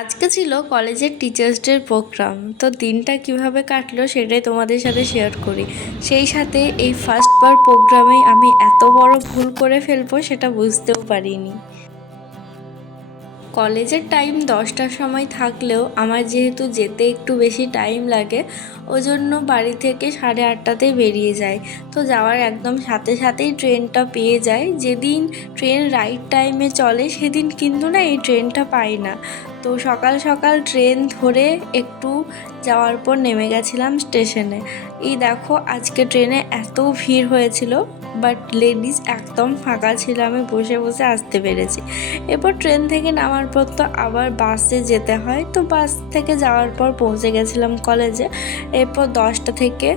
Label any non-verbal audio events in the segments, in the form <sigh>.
আজকে ছিল কলেজের টিচার্স ডের প্রোগ্রাম তো দিনটা কীভাবে কাটলো সেটাই তোমাদের সাথে শেয়ার করি। সেই সাথে এই ফার্স্টবার প্রোগ্রামেই আমি এত বড় ভুল করে ফেলব সেটা বুঝতেও পারিনি। কলেজের টাইম দশটার সময় থাকলেও আমার যেহেতু যেতে একটু বেশি টাইম লাগে ওই জন্য বাড়ি থেকে সাড়ে আটটাতেই বেরিয়ে যায়। তো যাওয়ার একদম সাথে সাথেই ট্রেনটা পেয়ে যায়। যেদিন ট্রেন রাইট টাইমে চলে, সেদিন কিন্তু না এই ট্রেনটা পাই না। তো সকাল সকাল ট্রেন ধরে একটু যাওয়ার পর নেমে গেছিলাম স্টেশনে। এই দেখো, আজকে ট্রেনে এত ভিড় হয়েছিল বাট লেডিস একদম ফাঁকা ছিল, আমি বসে বসে আসতে পেরেছি। এরপর ট্রেন থেকে নামার পর তো আবার বাসে যেতে হয়, তো বাস থেকে যাওয়ার পর পৌঁছে গেছিলাম কলেজে। এরপর দশটা থেকে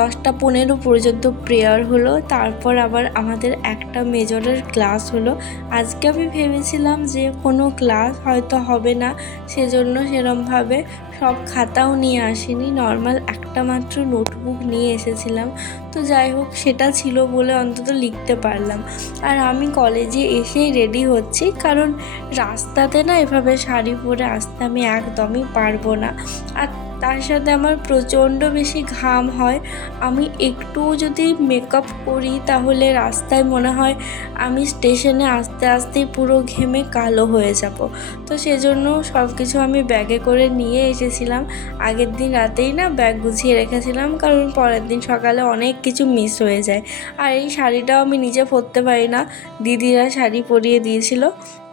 দশটা পনেরো পর্যন্ত প্রেয়ার হলো, তারপর আবার আমাদের একটা মেজরের ক্লাস হলো। আজকে আমি ভেবেছিলাম যে কোনো ক্লাস হয়তো হবে না। সেজন্য সেরমভাবে সব খাতাও নিয়ে আসিনি। নর্মাল একটা মাত্র নোটবুক নিয়ে এসেছিলাম। তো যাই হোক, সেটা ছিল বলে অন্তত লিখতে পারলাম। আর আমি কলেজে এসেই রেডি হচ্ছি, কারণ রাস্তাতে না এভাবে শাড়ি পরে আসতে আমি একদমই পারব না। আর তার সাথে আমার প্রচণ্ড বেশি ঘাম হয়। আমি একটু যদি মেকআপ করি, তাহলে রাস্তায় মনে হয় আমি স্টেশনে আসতে আসতেই পুরো ঘেমে কালো হয়ে যাব। তো সেজন্য সব কিছু আমি ব্যাগে করে নিয়ে এসেছিলাম আগের দিন রাতেই না ব্যাগ গুছিয়ে রেখেছিলাম, কারণ পরের দিন সকালে অনেক কিছু মিস হয়ে যায়। আর এই শাড়িটাও আমি নিজে পরতে পারি না। দিদিরা শাড়ি পরিয়ে দিয়েছিল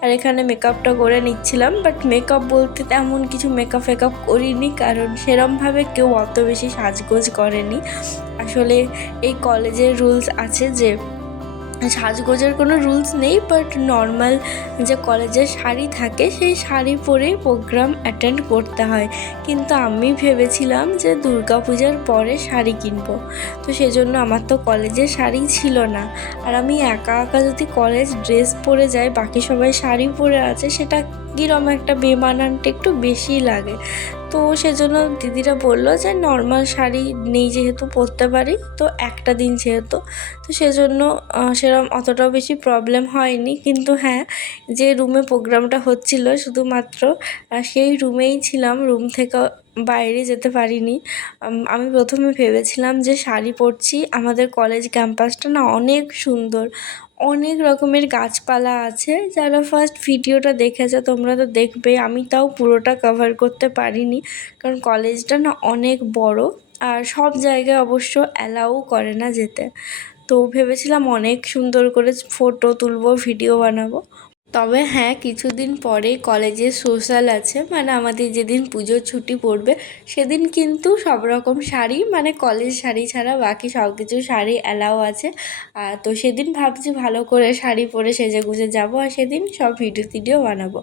আর এখানে মেকআপটা করে নিচ্ছিলাম বাট মেকআপ বলতে তেমন কিছু মেকআপ ফেকআপ করিনি, কারণ সেরমভাবে কেউ অত বেশি সাজগোজ করেনি। আসলে এই কলেজের রুলস আছে যে সাজগোজের কোনো রুলস নেই বাট নর্মাল যে কলেজের শাড়ি থাকে, সেই শাড়ি পরেই প্রোগ্রাম অ্যাটেন্ড করতে হয়। কিন্তু আমি ভেবেছিলাম যে দুর্গাপূজার পরে শাড়ি কিনব। তো সেজন্য আমার তো কলেজের শাড়ি ছিল না। আর আমি একা একা যদি কলেজ ড্রেস পরে যাই, বাকি সবাই শাড়ি পরে আছে, সেটা কীরকম একটা বেমানানটা একটু বেশি লাগে। তো সেজন্য দিদিরা বলল যে নর্মাল শাড়ি নেই যেহেতু, পরতে পারি। তো একটা দিন যেহেতু। তো সেজন্য সেরম অতটাও বেশি প্রবলেম হয়নি। কিন্তু হ্যাঁ যে রুমে প্রোগ্রামটা হচ্ছিল শুধুমাত্র সেই রুমেই ছিলাম। রুম থেকে বাইরে যেতে পারিনি। আমি প্রথমে ভেবেছিলাম যে শাড়ি পরছি। আমাদের কলেজ ক্যাম্পাসটা না অনেক সুন্দর। অনেক রকমের গাছপালা আছে, যারা ফার্স্ট ভিডিওটা দেখেছে, তোমরা তো দেখবে, আমি তাও পুরোটা কভার করতে পারিনি, কারণ কলেজটা না অনেক বড়, আর সব জায়গায় অবশ্য অ্যালাউ করে না যেতে। তো ভেবেছিলাম অনেক সুন্দর করে ফটো তুলবো ভিডিও বানাবো তবে হ্যাঁ কিছুদিন পরে কলেজে সোশ্যাল আছে। মানে আমাদের যেদিন পুজোর ছুটি পড়বে, সেদিন কিন্তু সব রকম শাড়ি মানে কলেজ শাড়ি ছাড়া বাকি সব কিছু শাড়ি অ্যালাও আছে। তো সেদিন ভাবছি ভালো করে শাড়ি পরে সেজে গুজে যাব আর সেদিন সব ভিডিও টিডিও বানাবো।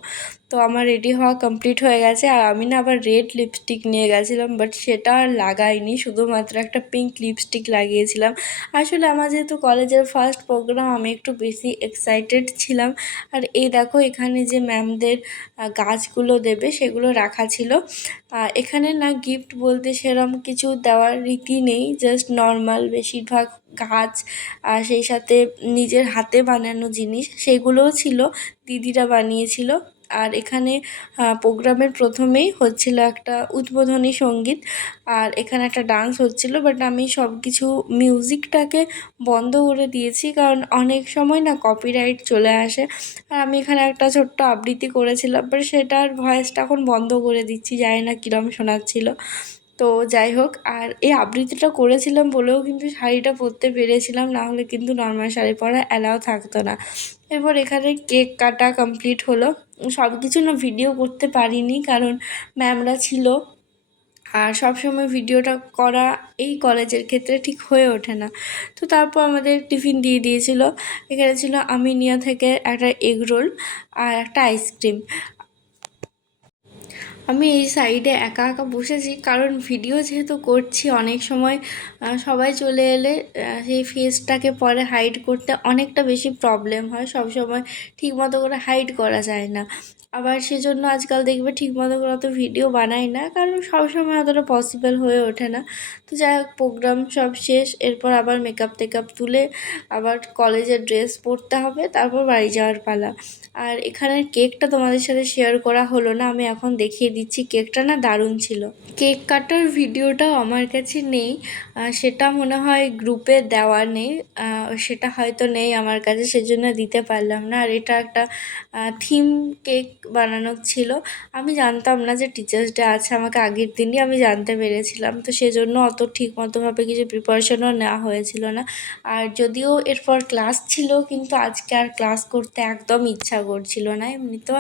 তো আমার রেডি হওয়া কমপ্লিট হয়ে গেছে আর আমি না আবার রেড লিপস্টিক নিয়ে গেছিলাম বাট সেটা আর লাগাইনি। শুধুমাত্র একটা পিঙ্ক লিপস্টিক লাগিয়েছিলাম। আসলে আমার যেহেতু কলেজের ফার্স্ট প্রোগ্রাম আমি একটু বেশি এক্সাইটেড ছিলাম। আর এই দেখো এখানে যে ম্যামদের গাছগুলো দেবে সেগুলো রাখা ছিল। এখানে না গিফট বলতে সেরম কিছু দেওয়ার রীতি নেই জাস্ট নর্মাল বেশিরভাগ গাছ আর সেই সাথে নিজের হাতে বানানো জিনিস, সেগুলোও ছিল, দিদিরা বানিয়েছিল। আর এখানে প্রোগ্রামের প্রথমেই হচ্ছিল একটা উদ্বোধনী সংগীত, আর এখানে একটা ডান্স হচ্ছিল, বাট আমি সব কিছু মিউজিকটাকে বন্ধ করে দিয়েছি, কারণ অনেক সময় না কপিরাইট চলে আসে। আর আমি এখানে একটা ছোট্ট আবৃত্তি করেছিলাম, বাট সেটার ভয়েসটা এখন বন্ধ করে দিচ্ছি, জানি না কীরকম শোনাচ্ছিল। তো যাই হোক, আর এই আবৃত্তিটা করেছিলাম বলেও কিন্তু শাড়িটা পরতে পেরেছিলাম, না হলে কিন্তু নর্মাল শাড়ি পরা অ্যালাও থাকতো না। এরপর এখানে কেক কাটা কমপ্লিট হলো। সব কিছু না ভিডিও করতে পারিনি কারণ ম্যামরা ছিল। আর সবসময় ভিডিওটা করা এই কলেজের ক্ষেত্রে ঠিক হয়ে ওঠে না। তো তারপর আমাদের টিফিন দিয়ে দিয়েছিল। এখানে ছিল আমিনিয়া থেকে একটা এগ রোল আর একটা আইসক্রিম আমি এই সাইডে একা একা বসেছি, কারণ ভিডিও যেহেতু করছি, অনেক সময় সবাই চলে এলে সেই ফেসটাকে পরে হাইড করতে অনেকটা বেশি প্রবলেম হয়। সব সময় ঠিক মতো করে হাইড করা যায় না। আবার সেজন্য আজকাল দেখবে ঠিকমতো করে অত ভিডিও বানাই না, কারণ সবসময় অতটা পসিবল হয়ে ওঠে না। তো যাই হোক প্রোগ্রাম সব শেষ, এরপর আবার মেকআপ টেকআপ তুলে আবার কলেজের ড্রেস পরতে হবে, তারপর বাড়ি যাওয়ার পালা। আর এখানের কেকটা তোমাদের সাথে শেয়ার করা হলো না, আমি এখন দেখিয়ে দিচ্ছি কেকটা না দারুণ ছিল। কেক কাটার ভিডিওটাও আমার কাছে নেই সেটা মনে হয় গ্রুপে দেওয়া নেই সেটা হয়তো নেই আমার কাছে, সেজন্য দিতে পারলাম না। আর এটা একটা থিম কেক বানানো ছিল। আমি জানতাম না যে টিচার্স ডে আছে, আমাকে আগের দিনই আমি জানতে পেরেছিলাম। তো সেজন্য অত ঠিক মতোভাবে কিছু প্রিপারেশনও নেওয়া হয়েছিল না। আর যদিও এরপর ক্লাস ছিল, কিন্তু আজকে আর ক্লাস করতে একদম ইচ্ছা করছিল না। এমনি তো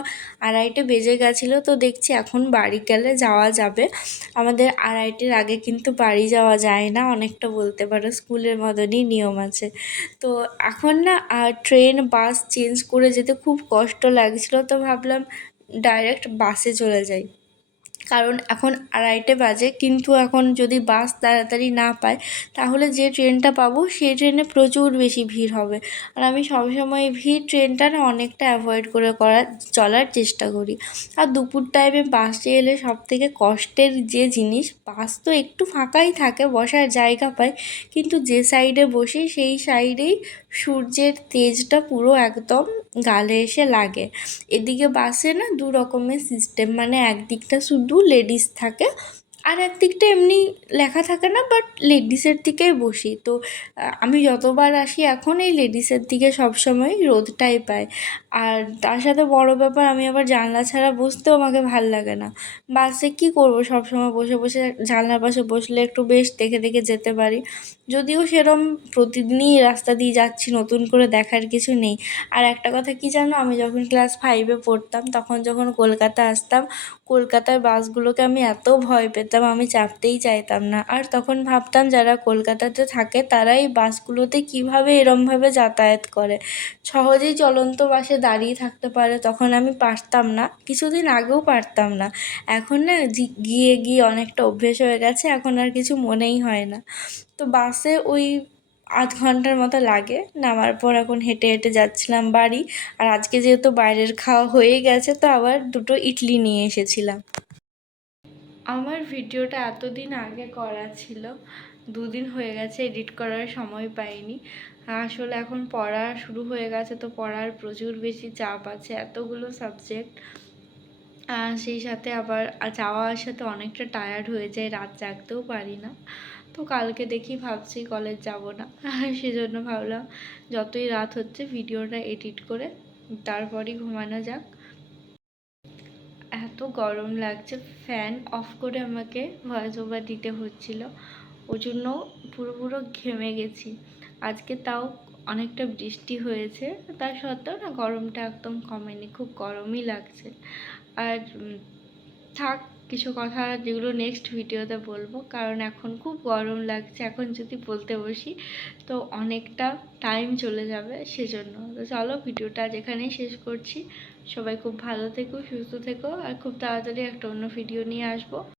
আড়াইটে বেজে গেছিল, তো দেখছি এখন বাড়ি গেলে যাওয়া যাবে। আমাদের আড়াইটের আগে কিন্তু বাড়ি যাওয়া যায় না, অনেকটা বলতে পারো স্কুলের মতনই নিয়ম আছে। তো এখন না ট্রেন বাস চেঞ্জ করে যেতে খুব কষ্ট লাগছিল, তো ভাবলাম ডাইরেক্ট বাসে চলে যাই। কারণ এখন আড়াইটে বাজে, কিন্তু এখন যদি বাস তাড়াতাড়ি না পায় তাহলে যে ট্রেনটা পাবো, সেই ট্রেনে প্রচুর বেশি ভিড় হবে। আর আমি সবসময় ভিড় ট্রেনটা না অনেকটা অ্যাভয়েড করে করার চলার চেষ্টা করি। আর দুপুর টাইমে বাসে এলে সব থেকে কষ্টের যে জিনিস বাস তো একটু ফাঁকাই থাকে, বসার জায়গা পায় কিন্তু যে সাইডে বসি, সেই সাইডেই সূর্যের তেজটা পুরো একদম গালে এসে লাগে। এদিকে বাসে না দু রকমের সিস্টেম মানে একদিকটা শুধু লেডিস থাকে আর একদিকটা এমনি লেখা থাকে না বাট লেডিসের দিকেই বসি। তো আমি যতবার আসি, এখন এই লেডিসের দিকে সবসময় রোদটাই পাই। আর তার সাথে বড় ব্যাপার, আমি আবার জানলা ছাড়া বসতেও আমাকে ভালো লাগে না। বাসে কী করব, সবসময় বসে বসে জানলার পাশে বসলে একটু বেশ দেখে দেখে যেতে পারি। যদিও সেরম প্রতিদিনই রাস্তা দিয়ে যাচ্ছি, নতুন করে দেখার কিছু নেই। আর একটা কথা কি জানো, আমি যখন ক্লাস ফাইভে পড়তাম, তখন যখন কলকাতা আসতাম, কলকাতার বাসগুলোকে আমি এত ভয় পেতাম আমি চাপতেই চাইতাম না। আর তখন ভাবতাম, যারা কলকাতাতে থাকে, তারাই বাসগুলোতে কীভাবে এরমভাবে যাতায়াত করে। সহজেই চলন্ত বাসে দাঁড়িয়ে থাকতে পারে, তখন আমি পারতাম না। কিছুদিন আগেও পারতাম না। এখন না গিয়ে গিয়ে অনেকটা অভ্যেস হয়ে গেছে, এখন আর কিছু মনেই হয় না। তো বাসে ওই আধ ঘণ্টার মতো লাগে। নামার পর এখন হেঁটে হেঁটে যাচ্ছিলাম বাড়ি। আর আজকে যেহেতু বাইরের খাওয়া হয়ে গেছে, তো আবার দুটো ইডলি নিয়ে এসেছিলাম। আমার ভিডিওটা এতদিন আগে করা ছিল। দুদিন হয়ে গেছে এডিট করার সময় পাইনি। আসলে এখন পড়া শুরু হয়ে গেছে তো পড়ার প্রচুর বেশি চাপ আছে, এতগুলো সাবজেক্ট সেই সাথে আবার যাওয়া আসাতে অনেকটা টায়ার্ড হয়ে যায় রাত জাগতেও পারি না। তো কালকে দেখি ভাবছি কলেজ যাব না। <laughs> সেজন্য ভাবলাম যতই রাত হচ্ছে, ভিডিওটা এডিট করে তারপরই ঘুমানো যাক। এত গরম লাগছে ফ্যান অফ করে আমাকে ভয়েস ওভার দিতে হচ্ছিল। ওই জন্য পুরো পুরো ঘেমে গেছি। আজকে তাও অনেকটা বৃষ্টি হয়েছে তা সত্ত্বেও না গরমটা একদম কমেনি, খুব গরমই লাগছে। আর থাক কিছু কথা যেগুলো নেক্সট ভিডিওতে বলব। কারণ এখন খুব গরম লাগছে, এখন যদি বলতে বসি, তো অনেকটা টাইম চলে যাবে সেজন্য। তো চলো ভিডিওটা যেখানেই শেষ করছি। সবাই খুব ভালো থেকো, সুস্থ থেকো, আর খুব তাড়াতাড়ি একটা অন্য ভিডিও নিয়ে আসব।